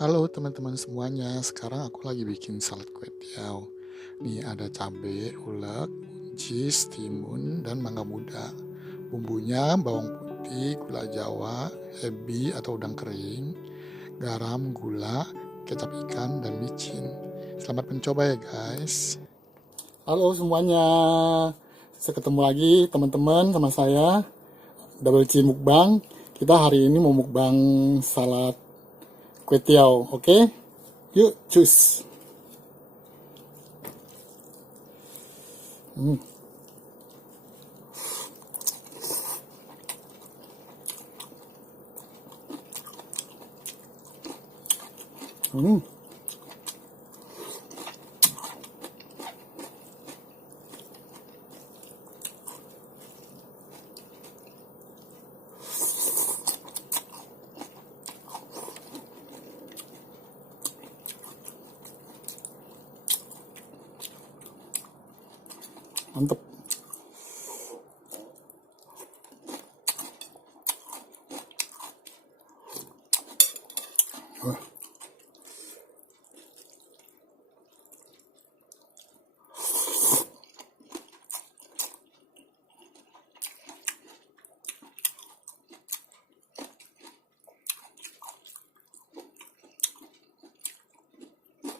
Halo teman-teman semuanya, sekarang aku lagi bikin salad kue tiaw. Nih ada cabai, ulek, buncis, timun, dan mangga muda. Bumbunya bawang putih, gula jawa, ebi atau udang kering, garam, gula, kecap ikan, dan micin. Selamat mencoba ya guys. Halo semuanya, saya ketemu lagi teman-teman sama saya, Double C Mukbang. Kita hari ini mau mukbang salad kue tiaw, oke? Yuk, cus. Hmm. Hmm. Mantep. Wah.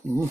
Hmm.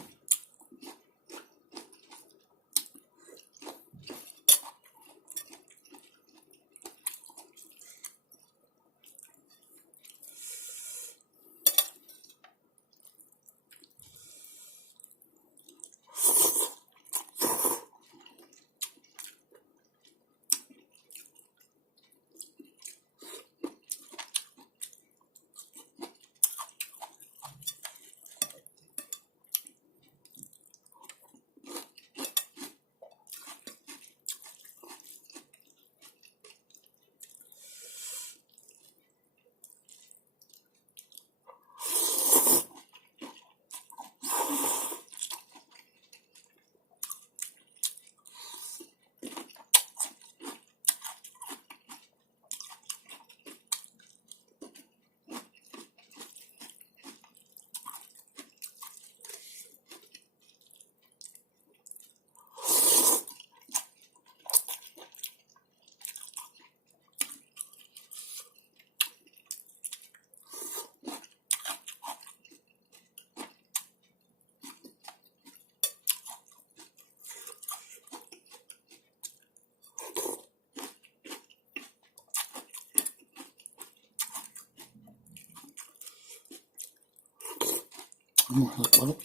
Enak banget.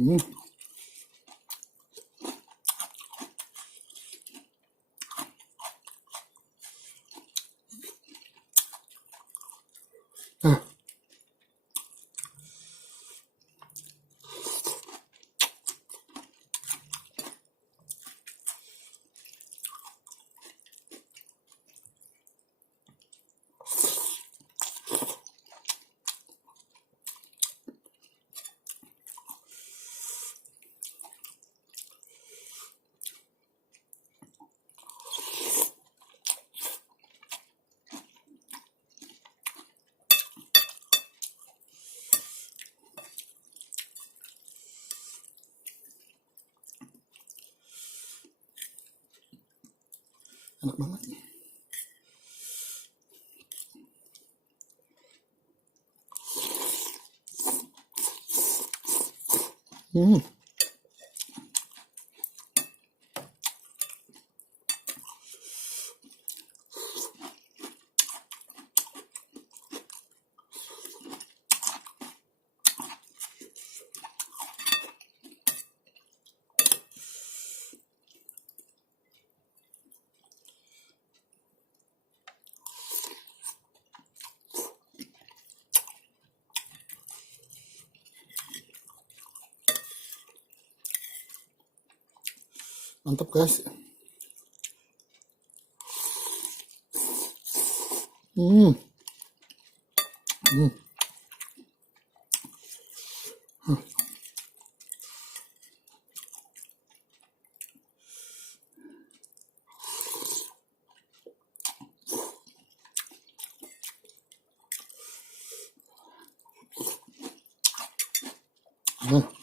Hmm. Ah, enak banget. Hmm. Mantap guys. Hmm. Hmm. Hmm.